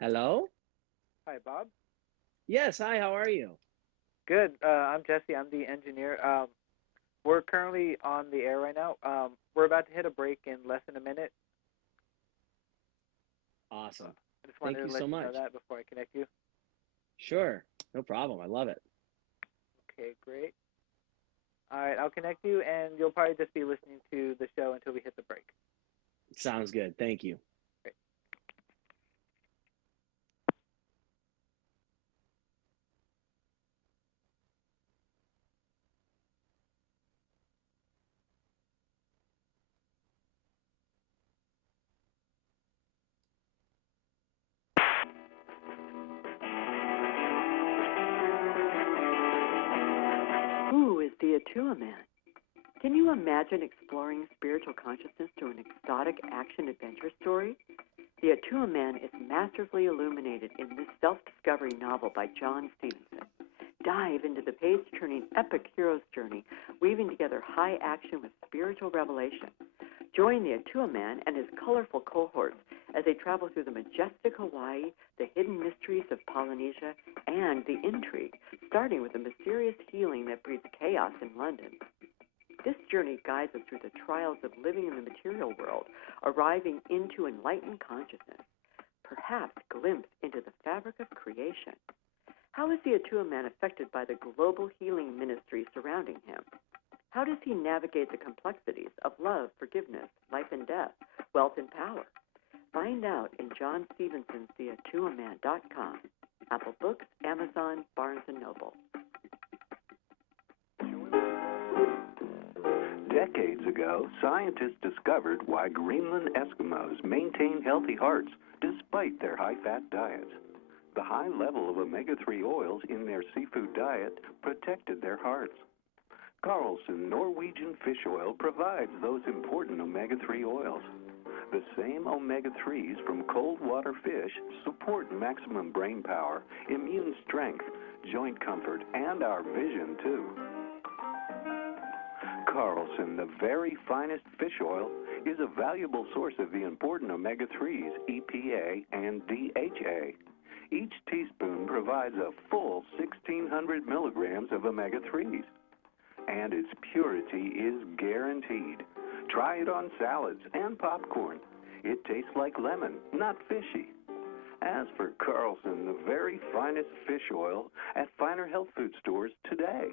Hello? Hi, Bob. Yes, hi, how are you? Good. I'm Jesse. I'm the engineer. We're currently on the air right now. We're about to hit a break in less than a minute. Awesome. I just wanted Thank to you so let you know much. that before I connect you. Sure, no problem. I love it. Okay, great. All right, I'll connect you, and you'll probably just be listening to the show until we hit the break. Sounds good. Thank you. Great. Who is the Atua Man? Can you imagine exploring spiritual consciousness through an exotic action-adventure story? The Atua Man is masterfully illuminated in this self-discovery novel by John Stevenson. Dive into the page-turning epic hero's journey, weaving together high action with spiritual revelation. Join the Atua Man and his colorful cohorts as they travel through the majestic Hawaii, the hidden mysteries of Polynesia, and the intrigue, starting with the mysterious healing that breeds chaos in London. This journey guides us through the trials of living in the material world, arriving into enlightened consciousness, perhaps glimpse into the fabric of creation. How is the Atua Man affected by the global healing ministry surrounding him? How does he navigate the complexities of love, forgiveness, life and death, wealth and power? Find out in John Stevenson's TheAtuaMan.com, Apple Books, Amazon, Barnes & Noble. Decades ago, scientists discovered why Greenland Eskimos maintain healthy hearts despite their high-fat diets. The high level of omega-3 oils in their seafood diet protected their hearts. Carlson Norwegian fish oil provides those important omega-3 oils. The same omega-3s from cold water fish support maximum brain power, immune strength, joint comfort, and our vision, too. Carlson, the very finest fish oil, is a valuable source of the important omega-3s, EPA and DHA. Each teaspoon provides a full 1,600 milligrams of omega-3s. And its purity is guaranteed. Try it on salads and popcorn. It tastes like lemon, not fishy. As for Carlson, the very finest fish oil at finer health food stores today.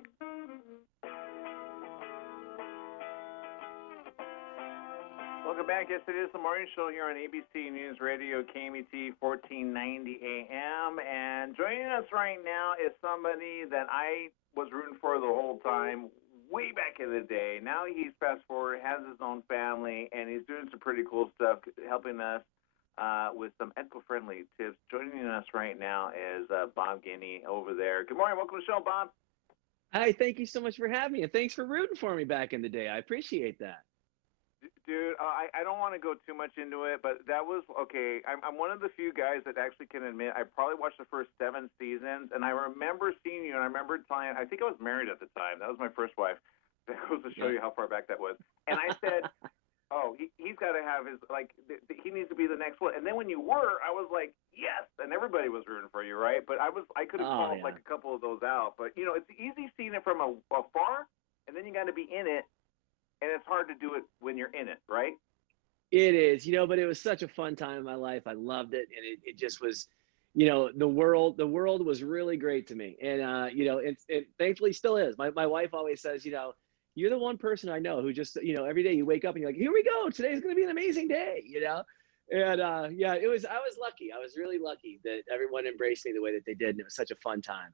Welcome back. Yes, it is the morning show here on ABC News Radio, KMET 1490 AM. And joining us right now is somebody that I was rooting for the whole time, way back in the day. Now he's fast forward, has his own family, and he's doing some pretty cool stuff, helping us with some eco-friendly tips. Joining us right now is Bob Guiney over there. Good morning. Welcome to the show, Bob. Hi, thank you so much for having me, and thanks for rooting for me back in the day. I appreciate that. Dude, I don't want to go too much into it, but that was okay. I'm one of the few guys that actually can admit I probably watched the first 7 seasons, and I remember seeing you, and I remember telling. I think I was married at the time. That was my first wife. That goes to show you how far back that was. And I said, "Oh, he's got to have his he needs to be the next one." And then when you were, I was like, "Yes!" And everybody was rooting for you, right? But I could have Oh, called yeah. like a couple of those out. But it's easy seeing it from afar, and then you got to be in it. And it's hard to do it when you're in it, right? It is, but it was such a fun time in my life. I loved it, and it just was, the world was really great to me, and it thankfully still is. My wife always says, you're the one person I know who just, every day you wake up and you're like, here we go, today's going to be an amazing day. And yeah, I was lucky. I was really lucky that everyone embraced me the way that they did, and it was such a fun time.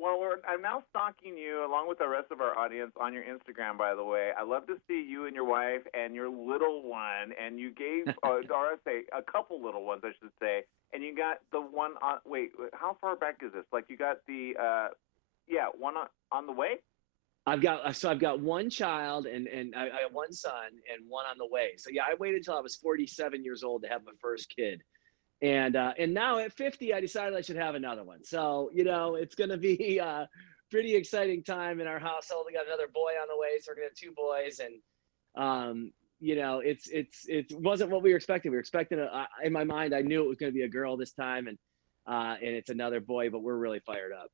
Well, I'm now stalking you along with the rest of our audience on your Instagram, by the way. I love to see you and your wife and your little one, and you gave, or I say, a couple little ones, I should say, and you got the one on, wait, how far back is this? Like you got the, one on the way? I've got one child and I have one son and one on the way. So yeah, I waited until I was 47 years old to have my first kid. And now at 50, I decided I should have another one. So, it's going to be a pretty exciting time in our household. We got another boy on the way, so we're going to have 2 boys. And you know, it wasn't what we were expecting. We were expecting in my mind, I knew it was going to be a girl this time, and it's another boy, but we're really fired up.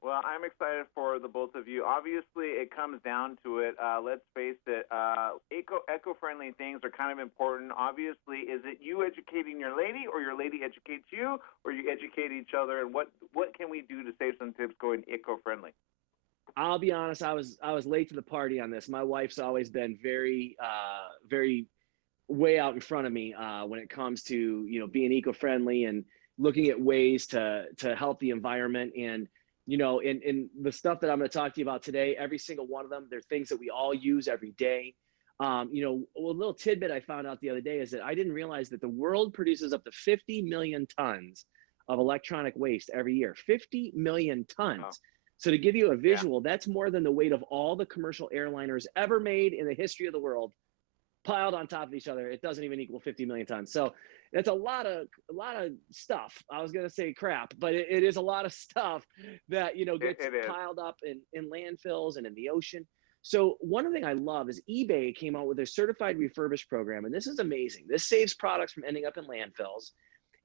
Well, I'm excited for the both of you. Obviously, it comes down to it. Let's face it, eco-friendly things are kind of important. Obviously, is it you educating your lady, or your lady educates you, or you educate each other? And what can we do to save some tips going eco-friendly? I'll be honest, I was late to the party on this. My wife's always been very way out in front of me when it comes to, you know, being eco-friendly and looking at ways to help the environment. And you know, in the stuff that I'm going to talk to you about today, every single one of them, they're things that we all use every day. You know, a little tidbit I found out the other day is that I didn't realize that the world produces up to 50 million tons of electronic waste every year. 50 million tons. Oh. So to give you a visual, that's more than the weight of all the commercial airliners ever made in the history of the world, piled on top of each other. It doesn't even equal 50 million tons. So that's a lot of stuff. I was going to say crap, but it is a lot of stuff that, you know, gets piled up in landfills and in the ocean. So one thing I love is eBay came out with their certified refurbished program. And this is amazing. This saves products from ending up in landfills.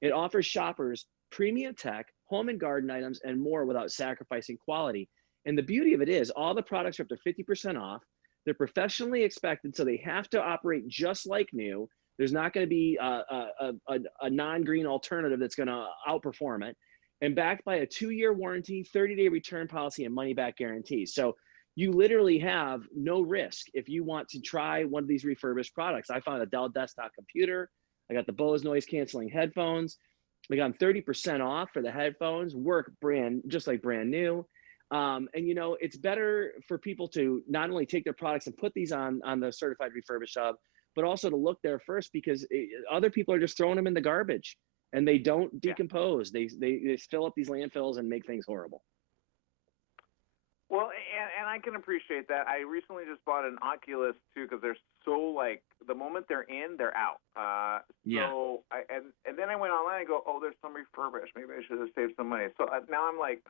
It offers shoppers premium tech, home and garden items, and more without sacrificing quality. And the beauty of it is all the products are up to 50% off. They're professionally expected, so they have to operate just like new. There's not going to be a non-green alternative that's going to outperform it. And backed by a 2-year warranty, 30-day return policy, and money-back guarantee. So you literally have no risk if you want to try one of these refurbished products. I found a Dell desktop computer. I got the Bose noise-canceling headphones. I got 30% off for the headphones. Work just like brand new. And you know, it's better for people to not only take their products and put these on the certified refurbished hub, but also to look there first, because other people are just throwing them in the garbage and they don't decompose. They fill up these landfills and make things horrible. Well, and I can appreciate that. I recently just bought an Oculus too, because they're so, like, the moment they're in, they're out. So and then I went online and go, oh, there's some refurbished. Maybe I should have saved some money. So now I'm like,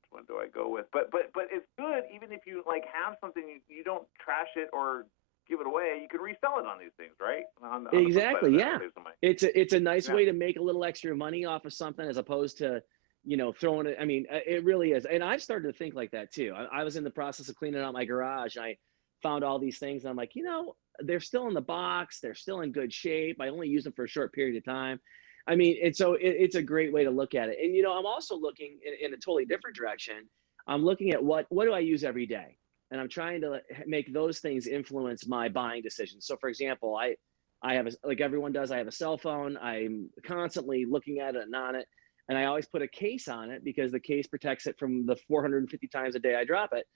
which one do I go with? But it's good, even if you like have something, you don't trash it or give it away. You can resell it on these things, right? Exactly. Yeah. It's a nice way to make a little extra money off of something, as opposed to, you know, throwing it. I mean, it really is. And I've started to think like that too. I was in the process of cleaning out my garage, and I found all these things, and I'm like, you know, they're still in the box. They're still in good shape. I only use them for a short period of time. I mean, it's a great way to look at it. And, you know, I'm also looking in a totally different direction. I'm looking at what do I use every day? And I'm trying to make those things influence my buying decisions. So for example, I have, like everyone does, I have a cell phone. I'm constantly looking at it and on it. And I always put a case on it because the case protects it from the 450 times a day I drop it.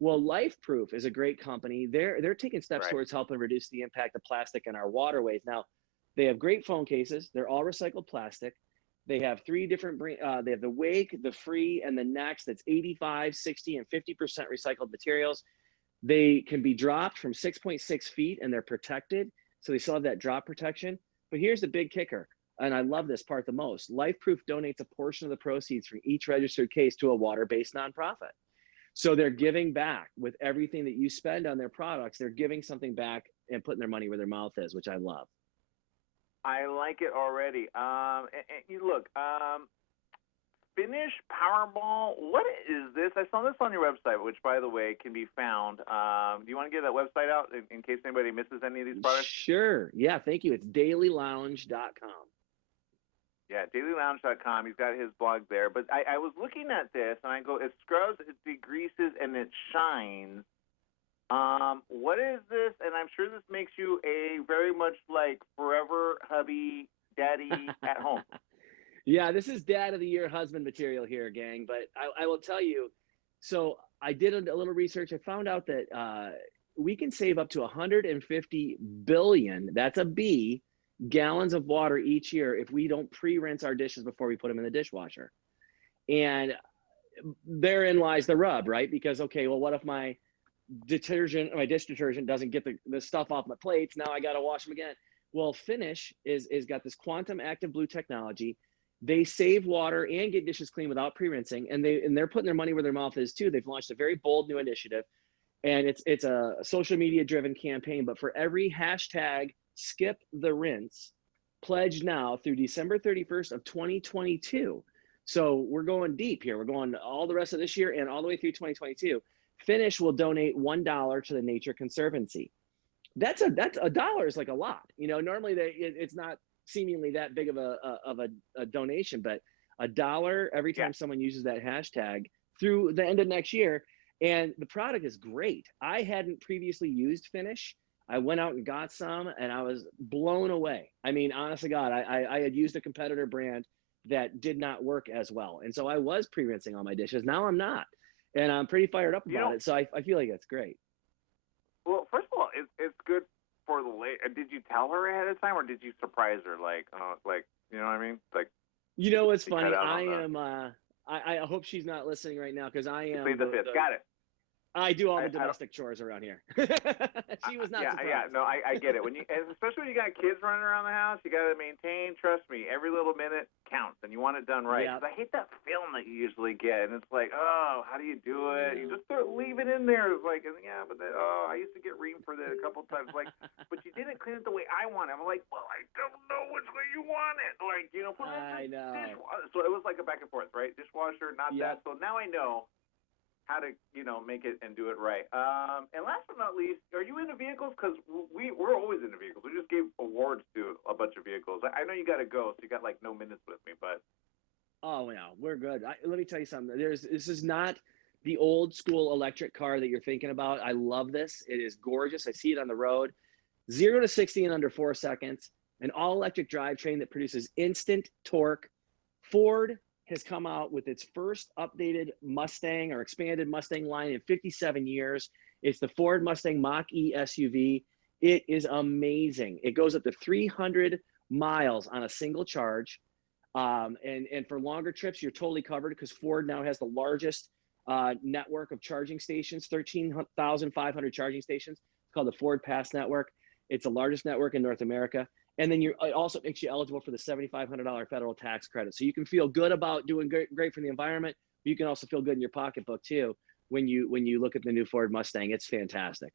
Well, LifeProof is a great company. They're taking steps towards helping reduce the impact of plastic in our waterways. Now, they have great phone cases. They're all recycled plastic. They have 3 different they have the Wake, the Free, and the Next. That's 85, 60, and 50% recycled materials. They can be dropped from 6.6 feet, and they're protected. So they still have that drop protection. But here's the big kicker, and I love this part the most. LifeProof donates a portion of the proceeds from each registered case to a water-based nonprofit. So they're giving back with everything that you spend on their products. They're giving something back and putting their money where their mouth is, which I love. I like it already. And you look, Finnish Powerball. What is this? I saw this on your website, which, by the way, can be found. Do you want to get that website out in case anybody misses any of these products? Sure. Yeah, thank you. It's dailylounge.com. Yeah, dailylounge.com. He's got his blog there. But I was looking at this, and I go, it scrubs, it degreases, and it shines. What is this? And I'm sure this makes you a very much like forever hubby daddy at home. Yeah, this is dad of the year husband material here, gang. But I will tell you, so I did a little research. I found out that we can save up to 150 billion, that's a B, gallons of water each year if we don't pre-rinse our dishes before we put them in the dishwasher. And therein lies the rub, right? Because, okay, well, what if my dish detergent doesn't get the stuff off my plates? Now I got to wash them again. Well, Finnish is got this quantum active blue technology. They save water and get dishes clean without pre-rinsing, and they're putting their money where their mouth is too. They've launched a very bold new initiative. and it's a social media driven campaign. But for every hashtag skip the rinse, pledge now through December 31st of 2022. So we're going deep here. We're going all the rest of this year and all the way through 2022. Finish will donate $1 to the Nature Conservancy. That's a dollar is like a lot. Normally it's not seemingly that big of a donation, but $1 every time someone uses that hashtag through the end of next year. And the product is great. I hadn't previously used Finish. I went out and got some, and I was blown away. I mean, honest to God, I had used a competitor brand that did not work as well. And so I was pre-rinsing all my dishes. Now I'm not. And I'm pretty fired up about it. So I feel like it's great. Well, first of all, it's good for the late. Did you tell her ahead of time, or did you surprise her? Like, you know what I mean? Like, it's funny. I hope she's not listening right now, because I am. Plead the fifth. Got it. I do all the domestic chores around here. She was not surprised. Yeah, no, I get it. Especially when you got kids running around the house, you got to maintain. Trust me, every little minute counts, and you want it done right. Because I hate that film that you usually get, and it's like, oh, how do you do it? You just leave it in there. It's like, but then, I used to get reamed for that a couple times. Like, but you didn't clean it the way I want it. I'm like, well, I don't know which way you want it. Like, put it in the dishwasher. So it was like a back and forth, right? Dishwasher, not that. So now I know how to, make it and do it right. And last but not least, are you into vehicles? Because we're always into vehicles. We just gave awards to a bunch of vehicles. I know you got to go, so you got like no minutes with me, but. Oh, no, we're good. Let me tell you something. This is not the old school electric car that you're thinking about. I love this. It is gorgeous. I see it on the road. 0 to 60 in under 4 seconds. An all electric drivetrain that produces instant torque. Ford has come out with its first updated Mustang or expanded Mustang line in 57 years. It's the Ford Mustang Mach-E SUV. It is amazing. It goes up to 300 miles on a single charge. And for longer trips, you're totally covered, because Ford now has the largest network of charging stations, 13,500 charging stations. It's called the Ford Pass Network. It's the largest network in North America. And then it also makes you eligible for the $7,500 federal tax credit. So you can feel good about doing great for the environment, but you can also feel good in your pocketbook too when you look at the new Ford Mustang. It's fantastic.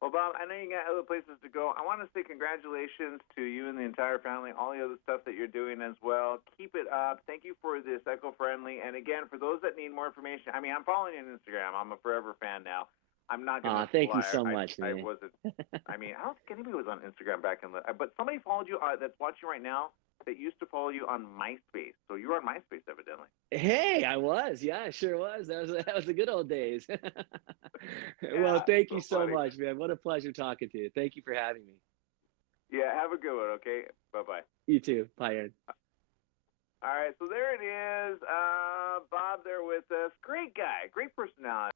Well, Bob, I know you got other places to go. I want to say congratulations to you and the entire family, all the other stuff that you're doing as well. Keep it up. Thank you for this eco-friendly. And again, for those that need more information, I'm following you on Instagram. I'm a forever fan now. I'm not going to thank you so much, man. I wasn't. I don't think anybody was on Instagram back in the. But somebody followed you that's watching right now that used to follow you on MySpace. So you were on MySpace, evidently. Hey, I was. Yeah, I sure was. That was the good old days. Well, thank you so much, man. What a pleasure talking to you. Thank you for having me. Yeah, have a good one. Okay, bye-bye. You too. Bye, Aaron. All right, so there it is. Bob there with us. Great guy, great personality.